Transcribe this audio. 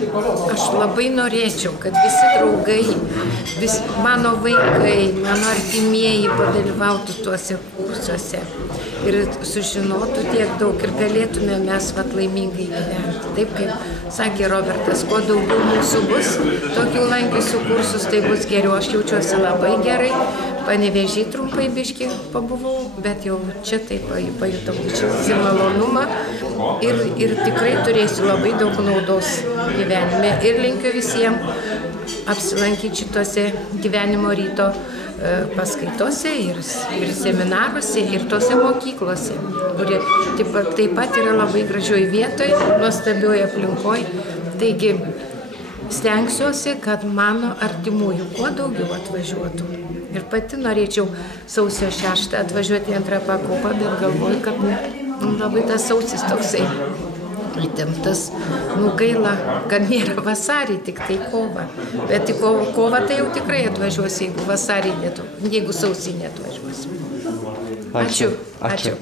Aš labai norėčiau, kad visi draugai, mano vaikai, mano artimieji padalyvautų tuose kursuose ir sužinotų tiek daug ir galėtume mes laimingai gyventi. Taip kaip sakė Robertas, kuo daugiau mūsų bus tokių lankiusių kursus, tai bus geriau. Aš jaučiuosi labai gerai. Panevėžy trumpai biškį pabuvau, bet jau čia taip pajutau didžiulį malonumą ir tikrai turėsiu labai daug naudos gyvenime. Ir linkiu visiems apsilankyti šitose gyvenimo ryto paskaitose ir seminaruose ir tose mokyklose, kurie taip pat yra labai gražioj vietoj, nuostabioje aplinkoje. Taigi stengsiuosi, kad mano artimųjų kuo daugiau atvažiuotų. Ir pati norėčiau sausio 6 atvažiuoti į 2 pakopą, bet galvoju, kad labai tas sausis toksai įtemptas. Gaila, kad nėra vasarį, tik tai kova. Bet į kovą tai jau tikrai atvažiuosi, jeigu vasarį jeigu sausį neatvažiuosi. Ačiū.